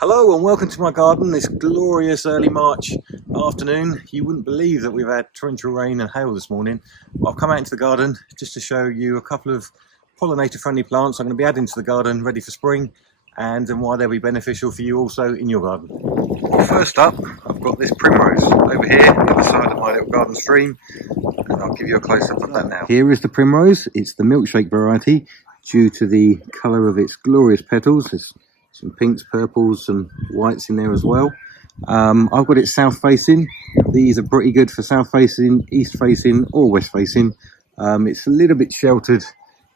Hello and welcome to my garden this glorious early March afternoon. You wouldn't believe that we've had torrential rain and hail this morning. I've come out into the garden just to show you a couple of pollinator friendly plants I'm going to be adding to the garden ready for spring and why they'll be beneficial for you also in your garden. Well, first up I've got this primrose over here at the side of my little garden stream, and I'll give you a close-up of that now. Here is the primrose. It's the milkshake variety due to the colour of its glorious petals. There's some pinks, purples, some whites in there as well. I've got it south facing. These are pretty good for south facing, east facing or west facing. It's a little bit sheltered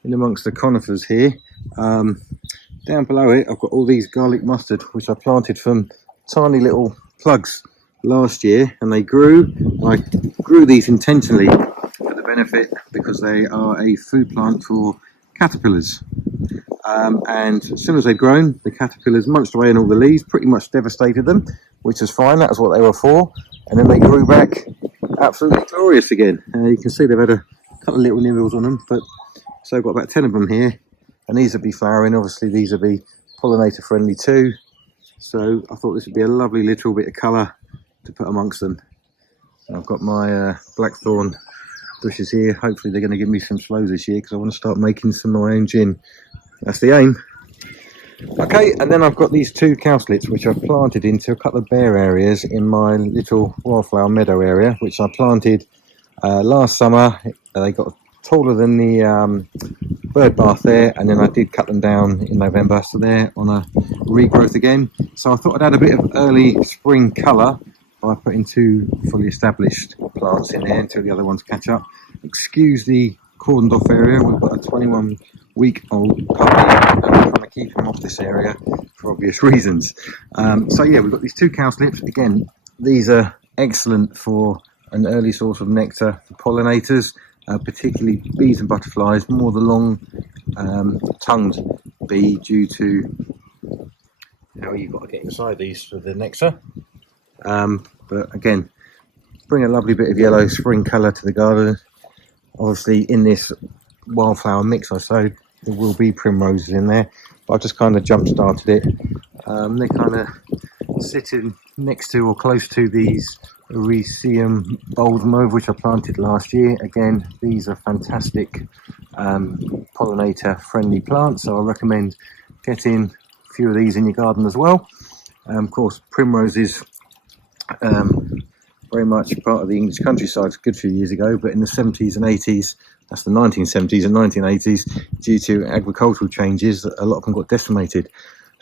in amongst the conifers here. Down below it I've got all these garlic mustard which I planted from tiny little plugs last year, and they grew. I grew these intentionally for the benefit because they are a food plant for caterpillars. And as soon as they'd grown, the caterpillars munched away on all the leaves, pretty much devastated them, which was fine. That was what they were for. And then they grew back absolutely glorious again. You can see they've had a couple of little nibbles on them, but so I've got about 10 of them here, and these will be flowering. Obviously these will be pollinator friendly too, so I thought this would be a lovely little bit of colour to put amongst them. And I've got my blackthorn bushes here. Hopefully they're going to give me some sloes this year because I want to start making some of my own gin. That's the aim. Okay, and then I've got these two cowslips which I've planted into a couple of bare areas in my little wildflower meadow area, which I planted last summer. They got taller than the bird bath there, and then I did cut them down in November, so they're on a regrowth again. So I thought I'd add a bit of early spring colour by putting two fully established plants in there until the other ones catch up. Excuse the cordoned off area. We've got a 21-week-old puppy, and we're trying to keep him off this area for obvious reasons. So yeah, we've got these two cowslips. Again, these are excellent for an early source of nectar for pollinators, particularly bees and butterflies, more the long tongued bee, due to how you've got to get inside these for the nectar. But again, bring a lovely bit of yellow spring colour to the garden. Obviously in this wildflower mix I sowed there will be primroses in there, but I just kind of jump started it. They're kind of sitting next to or close to these Ericeum bulbs mauve which I planted last year. Again, these are fantastic pollinator friendly plants, so I recommend getting a few of these in your garden as well. Of course, primroses very much part of the English countryside a good few years ago, but in the 70s and 80s, that's the 1970s and 1980s, due to agricultural changes, a lot of them got decimated.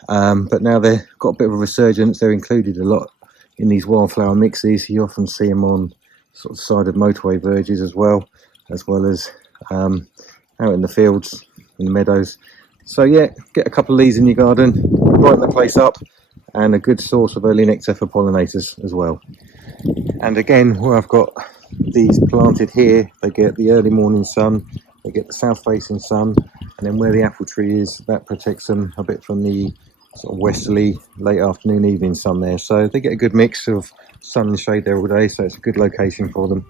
But now they've got a bit of a resurgence. They're included a lot in these wildflower mixes. You often see them on sort of side of motorway verges as well as out in the fields, in the meadows. So yeah, get a couple of these in your garden, brighten the place up, and a good source of early nectar for pollinators as well. And again, where I've got these planted here, they get the early morning sun, they get the south facing sun, and then where the apple tree is, that protects them a bit from the sort of westerly late afternoon evening sun there. So they get a good mix of sun and shade there all day, so it's a good location for them.